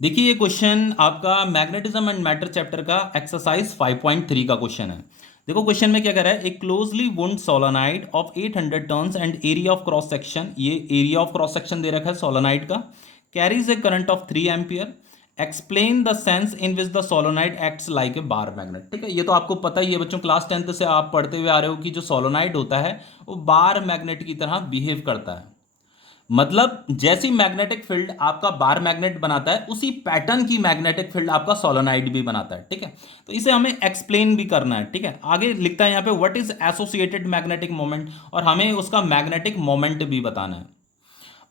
देखिए ये क्वेश्चन आपका मैग्नेटिज्म एंड मैटर चैप्टर का एक्सरसाइज 5.3 का क्वेश्चन है। देखो क्वेश्चन में क्या कह रहा है, एक closely wound solenoid of 800 turns and area of cross section, ये एरिया ऑफ क्रॉस सेक्शन दे रखा है सोलोनाइड का, carries A current of 3 ampere, explain the sense in which the solenoid acts like a bar magnet. ठीक है, ये तो आपको पता ही है बच्चों, क्लास 10th से आप पढ़ते हुए आ रहे हो कि जो सोलोनाइड होता है वो बार मैग्नेट की तरह बिहेव करता है। मतलब जैसी मैग्नेटिक फील्ड आपका बार मैग्नेट बनाता है उसी पैटर्न की मैग्नेटिक फील्ड आपका सोलोनाइड भी बनाता है। ठीक है, तो इसे हमें एक्सप्लेन भी करना है। ठीक है, आगे लिखता है यहाँ पे what is associated magnetic moment, और हमें उसका मैग्नेटिक मोमेंट भी बताना है।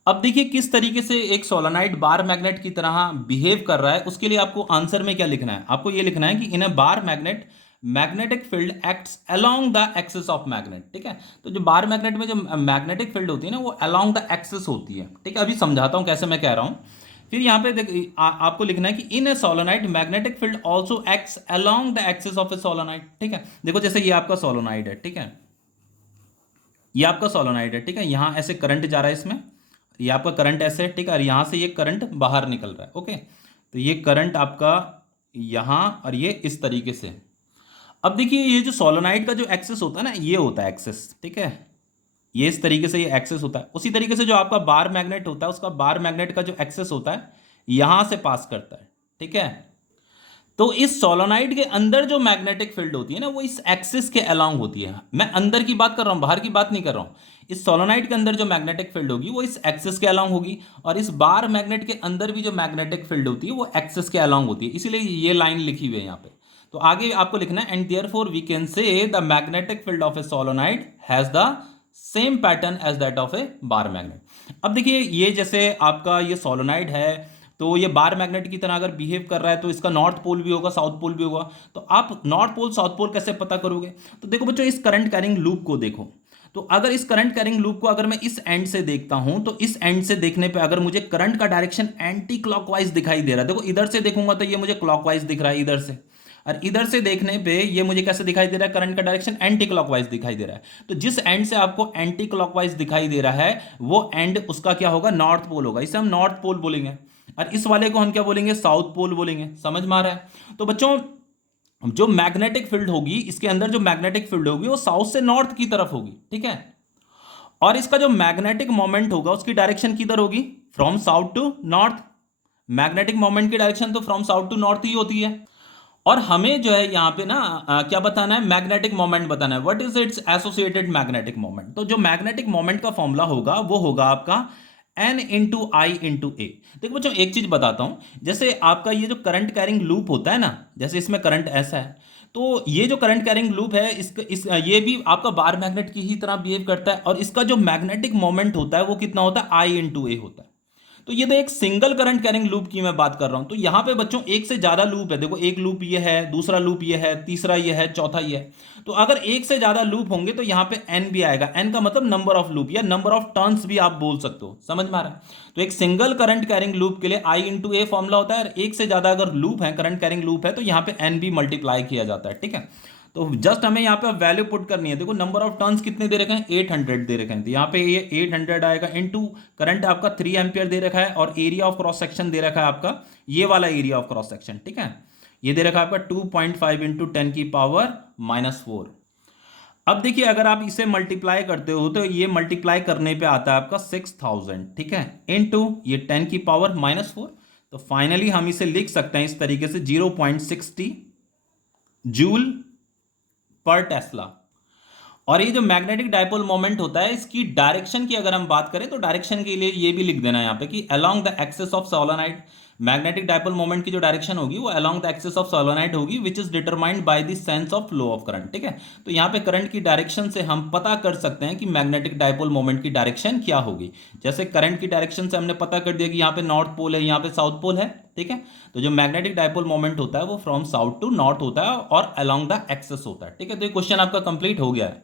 अब देखिए किस तरीके से एक सोलोनाइड बार मैग्नेट की तरह बिहेव कर रहा है, उसके लिए आपको आंसर में क्या लिखना है, आपको ये लिखना है कि in a bar magnet magnetic field acts along the axis of magnet. ठीक है, तो जो बार मैग्नेट में जो मैग्नेटिक फील्ड होती है ना वो अलोंग द एक्सिस होती है। ठीक है, अभी समझाता हूं कैसे मैं कह रहा हूं। फिर यहाँ पे आपको लिखना है कि in a solenoid magnetic field also acts along the axis of a solenoid. ठीक है, देखो जैसे ये आपका सोलोनाइड है, ठीक है, ये आपका सोलोनाइड है। ठीक है, यहां ऐसे करंट जा रहा है इसमें, ये आपका करंट ऐसे है। ठीक है, और यहां से ये करंट बाहर निकल रहा है। ओके, तो ये करंट आपका यहां और ये इस तरीके से। अब देखिए ये जो सोलोनाइड का जो एक्सेस होता है ना, ये होता है एक्सेस। ठीक है, ये इस तरीके से ये एक्सेस होता है। उसी तरीके से जो आपका बार मैग्नेट होता है उसका बार मैग्नेट का जो एक्सेस होता है यहां से पास करता है। ठीक है, तो इस सोलोनाइड के अंदर जो मैग्नेटिक फील्ड होती है ना वो इस एक्सिस के अलोंग होती है। मैं अंदर की बात कर रहा हूं, बाहर की बात नहीं कर रहा हूं। इस सोलोनाइड के अंदर जो मैग्नेटिक फील्ड होगी वो इस एक्सिस के अलोंग होगी, और इस बार मैग्नेट के अंदर भी जो मैग्नेटिक फील्ड होती है वो एक्सिस के अलोंग होती है। इसीलिए ये लाइन लिखी हुई है यहाँ पे। तो आगे आपको लिखना है and therefore we can say the magnetic field of a solenoid has the same pattern as that of a bar magnet. अब देखिए ये जैसे आपका ये सोलोनाइड है, तो ये बार मैग्नेट की तरह अगर बिहेव कर रहा है तो इसका नॉर्थ पोल भी होगा साउथ पोल भी होगा। तो आप नॉर्थ पोल साउथ पोल कैसे पता करोगे, तो देखो बच्चों इस करंट कैरिंग लूप को देखो। तो अगर इस करंट कैरिंग लूप को अगर मैं इस एंड से देखता हूं तो इस एंड से देखने पे अगर मुझे करंट का डायरेक्शन एंटी क्लॉकवाइज दिखाई दे रहा है, देखो इधर से देखूंगा तो ये मुझे क्लॉकवाइज दिख रहा है इधर से, और इधर से देखने पे ये मुझे कैसे दिखाई दे रहा है, करंट का डायरेक्शन एंटी क्लॉकवाइज दिखाई दे रहा है। तो जिस एंड से आपको एंटी क्लॉकवाइज दिखाई दे रहा है वो एंड उसका क्या होगा, नॉर्थ पोल होगा, इसे हम नॉर्थ पोल बोलेंगे। और इस वाले को हम क्या बोलेंगे, साउथ पोल बोलेंगे। समझ में आ रहा है। तो बच्चों जो मैग्नेटिक फील्ड होगी इसके अंदर जो मैग्नेटिक फील्ड होगी वो साउथ से नॉर्थ की तरफ होगी। ठीक है, और इसका जो मैग्नेटिक मोमेंट होगा उसकी डायरेक्शन किधर होगी, from south to north. Magnetic moment की डायरेक्शन तो फ्रॉम साउथ टू नॉर्थ ही होती है। और हमें जो है यहाँ पे ना क्या बताना है, मैग्नेटिक मोमेंट बताना है। What is it's associated magnetic moment. तो जो मैग्नेटिक मोमेंट का फॉर्मूला होगा वो होगा आपका एन इंटू आई इंटू ए। देखो बच्चों एक चीज बताता हूं, जैसे आपका ये जो करंट कैरिंग लूप होता है ना, जैसे इसमें करंट ऐसा है, तो ये जो करंट कैरिंग लूप है इस ये भी आपका बार मैग्नेट की ही तरह बिहेव करता है, और इसका जो मैग्नेटिक मोमेंट होता है वो कितना होता है, आई इंटू ए होता है। तो ये तो एक सिंगल करंट कैरिंग लूप की मैं बात कर रहा हूं। तो यहां पे बच्चों एक से ज्यादा लूप है, देखो एक लूप ये है, दूसरा लूप ये है, तीसरा ये है, चौथा ये है। तो अगर एक से ज्यादा लूप होंगे तो यहां पे एन भी आएगा। एन का मतलब नंबर ऑफ लूप या नंबर ऑफ टर्न्स भी आप बोल सकते हो। समझ में आ रहा है। तो एक सिंगल करंट कैरिंग लूप के लिए आई इंटू ए फॉर्मूला होता है, और एक से ज्यादा अगर लूप है, करंट कैरिंग लूप है, तो यहां पे एन भी मल्टीप्लाई किया जाता है। ठीक है, तो जस्ट हमें यहाँ पे वैल्यू पुट करनी है। देखो नंबर ऑफ टर्न्स कितने दे रखे हैं, 800 दे रखे हैं, तो यहाँ पे ये 800 आएगा इनटू करंट आपका 3 एम्पियर दे रखा है, और एरिया ऑफ क्रॉस सेक्शन दे रखा है आपका ये वाला एरिया ऑफ क्रॉस सेक्शन। ठीक है, ये दे रखा है आपका 2.5 इंटू 10⁻⁻⁴। अब देखिए अगर आप इसे मल्टीप्लाई करते हो तो ये मल्टीप्लाई करने पे आता है आपका 6000। ठीक है, इनटू ये 10⁻⁻⁴। तो फाइनली हम इसे लिख सकते हैं इस तरीके से 0.60 जूल पर टेस्ला। और ये जो मैग्नेटिक डायपोल मोमेंट होता है इसकी डायरेक्शन की अगर हम बात करें तो डायरेक्शन के लिए ये भी लिख देना यहाँ पे कि along the axis of solenoid. Magnetic dipole moment की जो डायरेक्शन होगी वो along the axis of solenoid होगी, which is determined by the sense of flow of current. ठीक है, तो यहाँ पे करंट की डायरेक्शन से हम पता कर सकते हैं कि मैग्नेटिक डायपोल मोमेंट की डायरेक्शन क्या होगी। जैसे करंट की डायरेक्शन से हमने पता कर दिया कि यहाँ पे नॉर्थ पोल है, यहाँ पे साउथ पोल है। ठीक है, तो जो मैग्नेटिक डायपोल मोमेंट होता है वो फ्रॉम साउथ टू नॉर्थ होता है और अलोंग द एक्सिस होता है। ठीक है, तो ये क्वेश्चन आपका कंप्लीट हो गया है।